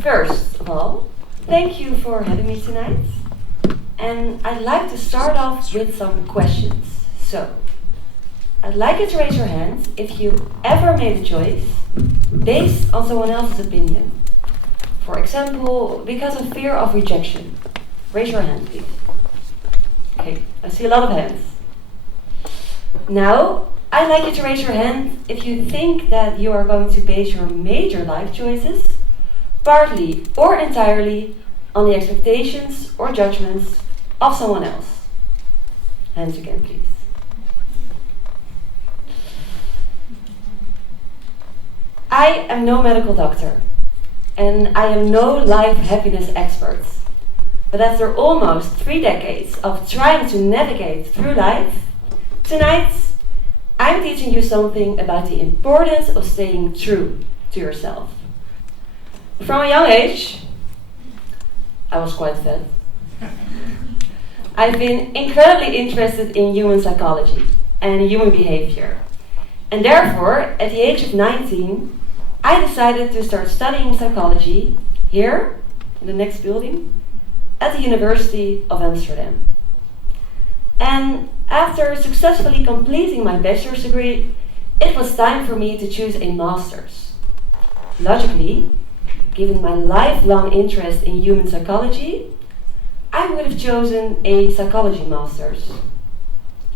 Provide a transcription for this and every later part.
First of all, thank you for having me tonight. And I'd like to start off with some questions. So, I'd like you to raise your hand if you ever made a choice based on someone else's opinion. For example, because of fear of rejection. Raise your hand, please. Okay, I see a lot of hands. Now, I'd like you to raise your hand if you think that you are going to base your major life choices partly or entirely on the expectations or judgments of someone else. Hands again, please. I am no medical doctor, and I am no life happiness expert. But after almost 3 decades of trying to navigate through life, tonight I'm teaching you something about the importance of staying true to yourself. From a young age, I was quite fat. I've been incredibly interested in human psychology and human behavior. And therefore, at the age of 19, I decided to start studying psychology here, in the next building, at the University of Amsterdam. And after successfully completing my bachelor's degree, it was time for me to choose a master's. Logically, given my lifelong interest in human psychology, I would have chosen a psychology master's.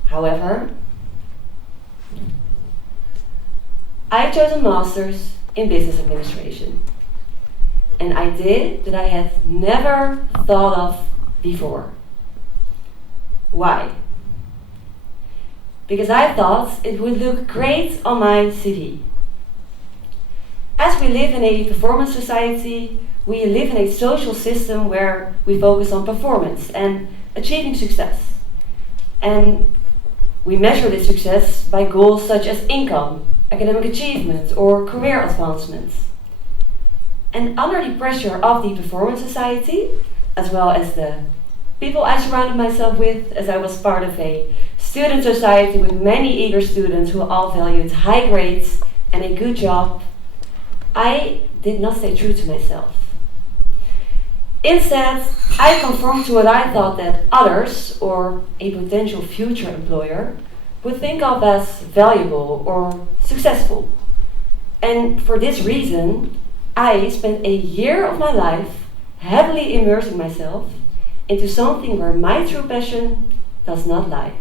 However, I chose a master's in business administration. And I did that I had never thought of before. Why? Because I thought it would look great on my CV. As we live in a performance society, we live in a social system where we focus on performance and achieving success. And we measure this success by goals such as income, academic achievement, or career advancement. And under the pressure of the performance society, as well as the people I surrounded myself with, as I was part of a student society with many eager students who all valued high grades and a good job, I did not stay true to myself. Instead, I conformed to what I thought that others, or a potential future employer, would think of as valuable or successful. And for this reason, I spent a year of my life heavily immersing myself into something where my true passion does not lie.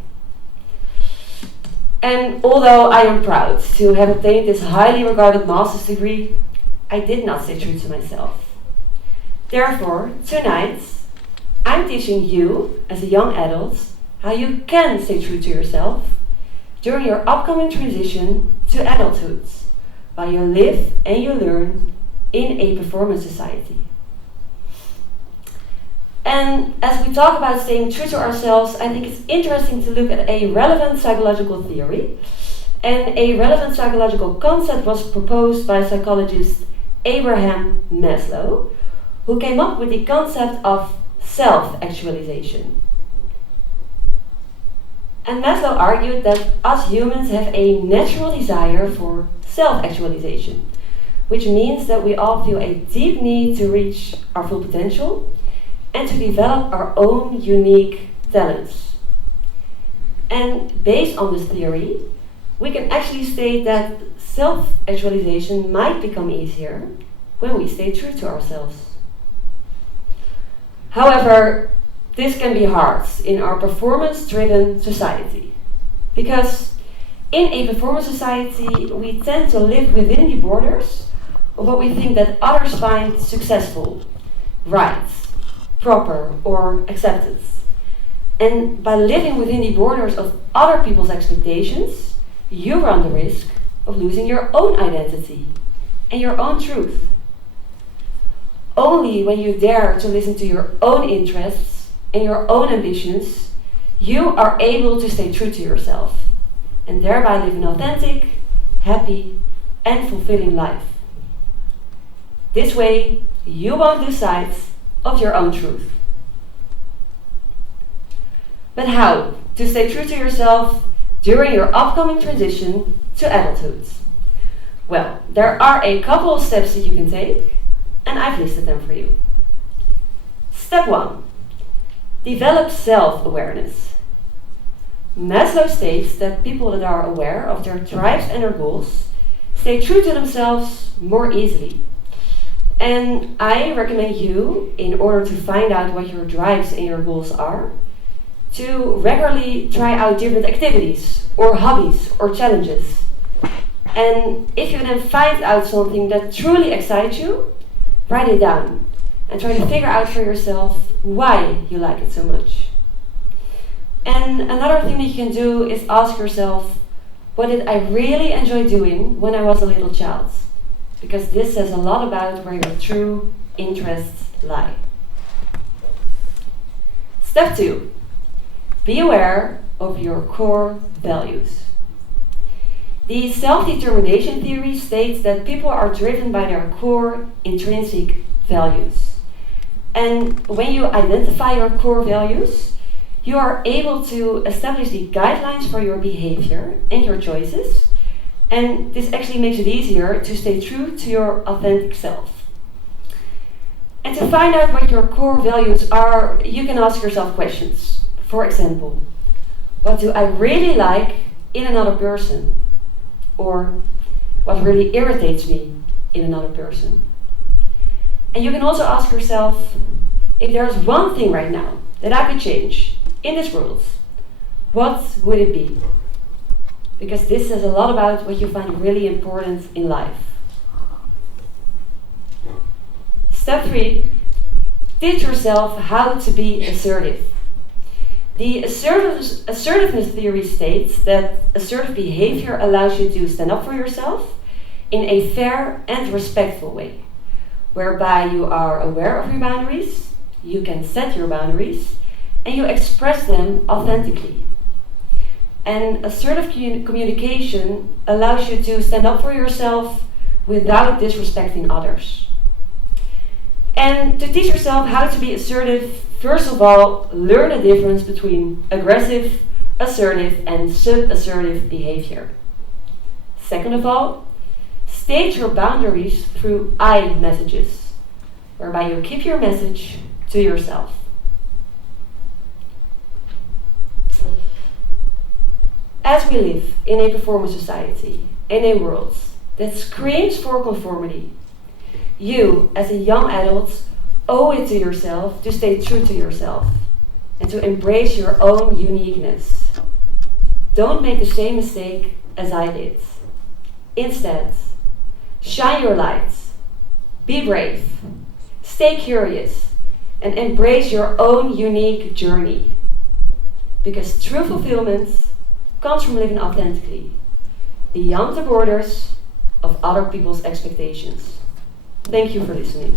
And although I am proud to have obtained this highly regarded master's degree, I did not stay true to myself. Therefore, tonight, I'm teaching you, as a young adult, how you can stay true to yourself during your upcoming transition to adulthood, while you live and you learn in a performance society. And as we talk about staying true to ourselves, I think it's interesting to look at a relevant psychological theory. And a relevant psychological concept was proposed by psychologist Abraham Maslow, who came up with the concept of self-actualization. And Maslow argued that us humans have a natural desire for self-actualization, which means that we all feel a deep need to reach our full potential and to develop our own unique talents. And based on this theory, we can actually state that self-actualization might become easier when we stay true to ourselves. However, this can be hard in our performance-driven society, because in a performance society, we tend to live within the borders of what we think that others find successful, right, proper, or accepted. And by living within the borders of other people's expectations, you run the risk of losing your own identity and your own truth. Only when you dare to listen to your own interests and your own ambitions, you are able to stay true to yourself and thereby live an authentic, happy, and fulfilling life. This way, you won't lose sight of your own truth. But how to stay true to yourself during your upcoming transition to adulthood? Well, there are a couple of steps that you can take. and I've listed them for you. Step 1. Develop self-awareness. Maslow states that people that are aware of their drives and their goals stay true to themselves more easily. And I recommend you, in order to find out what your drives and your goals are, to regularly try out different activities or hobbies or challenges. And if you then find out something that truly excites you, write it down and try to figure out for yourself why you like it so much. And another thing that you can do is ask yourself, what did I really enjoy doing when I was a little child? Because this says a lot about where your true interests lie. Step 2. Be aware of your core values. The self-determination theory states that people are driven by their core intrinsic values. And when you identify your core values, you are able to establish the guidelines for your behavior and your choices. And this actually makes it easier to stay true to your authentic self. And to find out what your core values are, you can ask yourself questions. For example, what do I really like in another person? Or what really irritates me in another person? And you can also ask yourself, if there's one thing right now that I could change in this world, what would it be? Because this says a lot about what you find really important in life. Step 3, teach yourself how to be assertive. The assertiveness theory states that assertive behavior allows you to stand up for yourself in a fair and respectful way, whereby you are aware of your boundaries, you can set your boundaries, and you express them authentically. And assertive communication allows you to stand up for yourself without disrespecting others. And to teach yourself how to be assertive, first of all, learn the difference between aggressive, assertive, and sub-assertive behavior. Second of all, state your boundaries through I messages, whereby you keep your message to yourself. As we live in a performance society, in a world that screams for conformity, you, as a young adult, owe it to yourself to stay true to yourself and to embrace your own uniqueness. Don't make the same mistake as I did. Instead, shine your light, be brave, stay curious, and embrace your own unique journey. Because true fulfillment comes from living authentically, beyond the borders of other people's expectations. Thank you for listening.